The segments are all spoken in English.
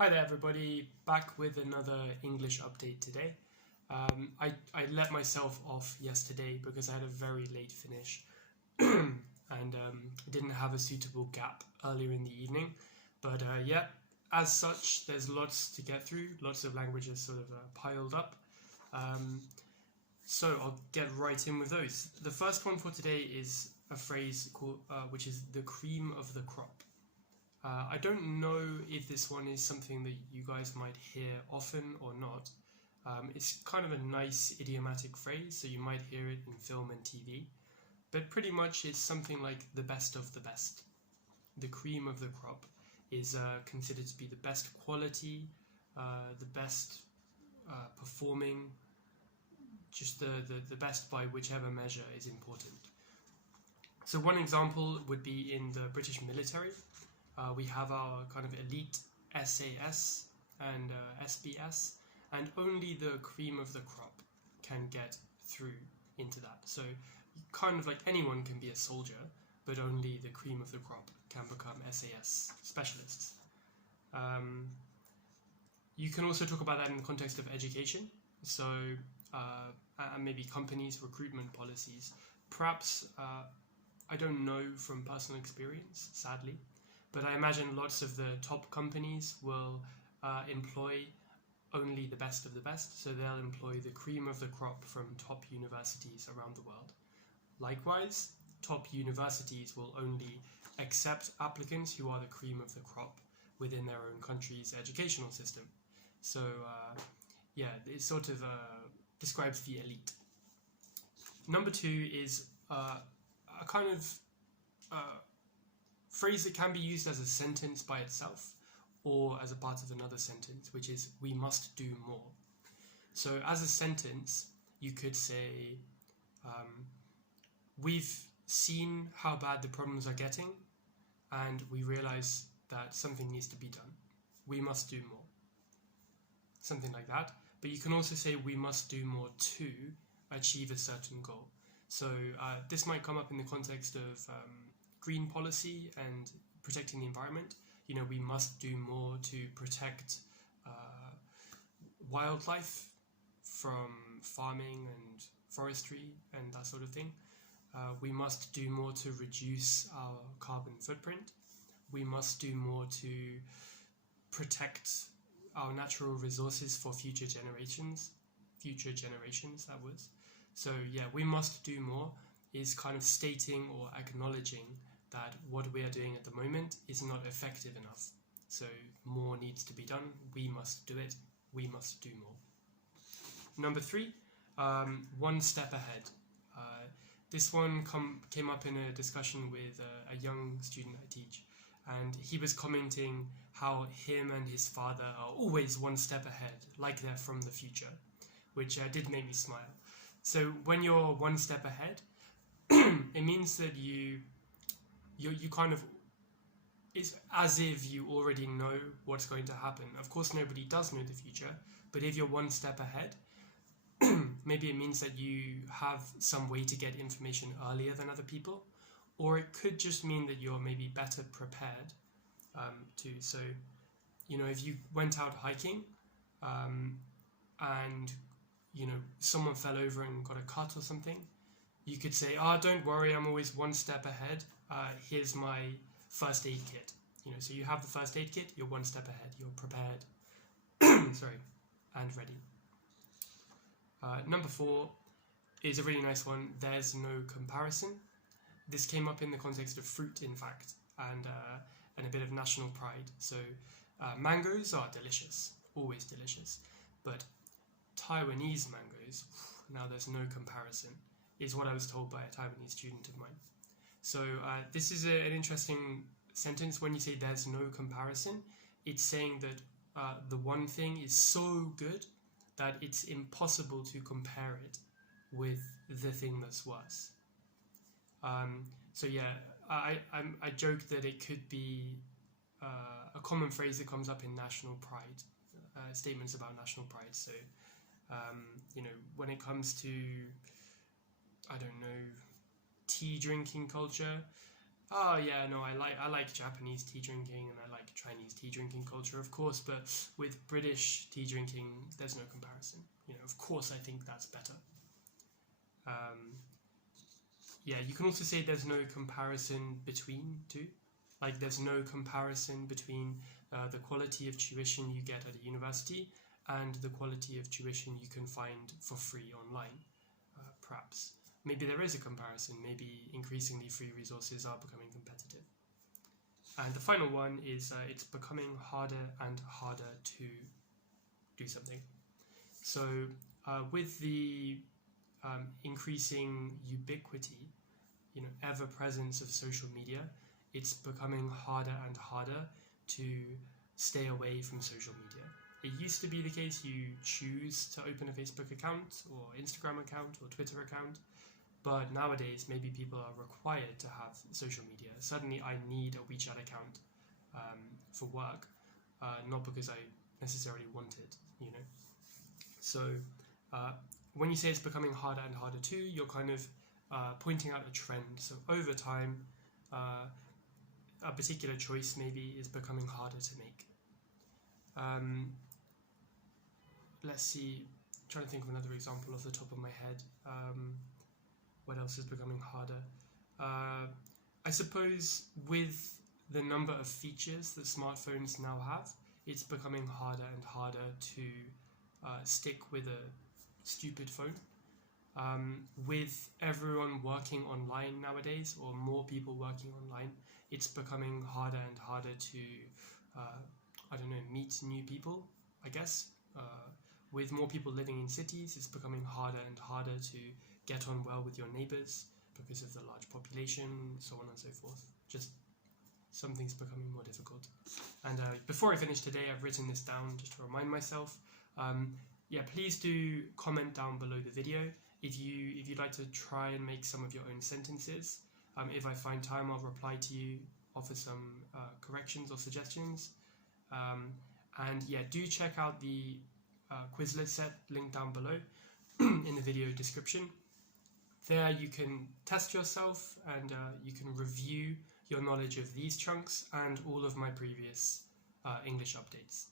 Hi there everybody, back with another English update today. I let myself off yesterday because I had a very late finish and didn't have a suitable gap earlier in the evening. But yeah, as such, there's lots to get through, lots of languages sort of piled up. So I'll get right in with those. The first one for today is a phrase called, which is the cream of the crop. I don't know if this one is something that you guys might hear often or not. It's kind of a nice idiomatic phrase, so you might hear it in film and TV. But pretty much it's something like the best of the best. The cream of the crop is considered to be the best quality, the best performing, just the best by whichever measure is important. So one example would be in the British military. We have our kind of elite SAS and SBS, and only the cream of the crop can get through into that. So kind of like anyone can be a soldier, but only the cream of the crop can become SAS specialists. You can also talk about that in the context of education, so and maybe companies' recruitment policies. Perhaps, I don't know from personal experience, sadly, but I imagine lots of the top companies will employ only the best of the best, so they'll employ the cream of the crop from top universities around the world. Likewise, top universities will only accept applicants who are the cream of the crop within their own country's educational system. So yeah, it sort of describes the elite. Number two is a kind of phrase that can be used as a sentence by itself or as a part of another sentence, which is we must do more. So as a sentence, you could say we've seen how bad the problems are getting and we realize that something needs to be done. We must do more. Something like that. But you can also say we must do more to achieve a certain goal. So this might come up in the context of green policy and protecting the environment. You know, we must do more to protect wildlife from farming and forestry and that sort of thing. We must do more to reduce our carbon footprint. We must do more to protect our natural resources for future generations, that was. So yeah, we must do more is kind of stating or acknowledging that what we are doing at the moment is not effective enough. So more needs to be done. We must do it. We must do more. Number three, one step ahead. This one came up in a discussion with a young student I teach, and he was commenting how him and his father are always one step ahead, like they're from the future, which did make me smile. So when you're one step ahead, it means that you kind of, it's as if you already know what's going to happen. Of course, nobody does know the future, but if you're one step ahead, maybe it means that you have some way to get information earlier than other people, or it could just mean that you're maybe better prepared too. So, you know, if you went out hiking and, you know, someone fell over and got a cut or something, you could say, don't worry, I'm always one step ahead. Here's my first aid kit. You know, so you have the first aid kit, you're one step ahead, you're prepared, sorry, and ready. Number four is a really nice one. There's no comparison. This came up in the context of fruit, in fact, and a bit of national pride. So mangoes are delicious, always delicious, but Taiwanese mangoes, now there's no comparison, is what I was told by a Taiwanese student of mine. So this is an interesting sentence. When you say there's no comparison, it's saying that the one thing is so good that it's impossible to compare it with the thing that's worse. So yeah, I joke that it could be a common phrase that comes up in national pride, statements about national pride. So, you know, when it comes to, I don't know, tea drinking culture, oh yeah, no, I like Japanese tea drinking and I like Chinese tea drinking culture, of course, but with British tea drinking, there's no comparison. You know, of course, I think that's better. Yeah, you can also say there's no comparison between two. Like, there's no comparison between the quality of tuition you get at a university and the quality of tuition you can find for free online, perhaps. Maybe there is a comparison. Maybe increasingly free resources are becoming competitive. And the final one is it's becoming harder and harder to do something. So with the increasing ubiquity, you know, ever presence of social media, it's becoming harder and harder to stay away from social media. It used to be the case you choose to open a Facebook account or Instagram account or Twitter account, but nowadays maybe people are required to have social media. Suddenly I need a WeChat account for work, not because I necessarily want it, you know. So when you say it's becoming harder and harder too, you're kind of pointing out a trend. So over time, a particular choice maybe is becoming harder to make. Let's see, I'm trying to think of another example off the top of my head. What else is becoming harder? I suppose with the number of features that smartphones now have, it's becoming harder and harder to stick with a stupid phone. With everyone working online nowadays, or more people working online, it's becoming harder and harder to, I don't know, meet new people, I guess. With more people living in cities, it's becoming harder and harder to get on well with your neighbors because of the large population, so on and so forth. Just something's becoming more difficult. And before I finish today, I've written this down just to remind myself. Yeah, please do comment down below the video if you'd like to try and make some of your own sentences. If I find time, I'll reply to you, offer some corrections or suggestions. And yeah, do check out the Quizlet set linked down below in the video description. There you can test yourself and you can review your knowledge of these chunks and all of my previous English updates.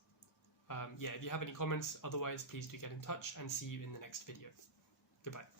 Yeah, if you have any comments, otherwise please do get in touch, and see you in the next video. Goodbye.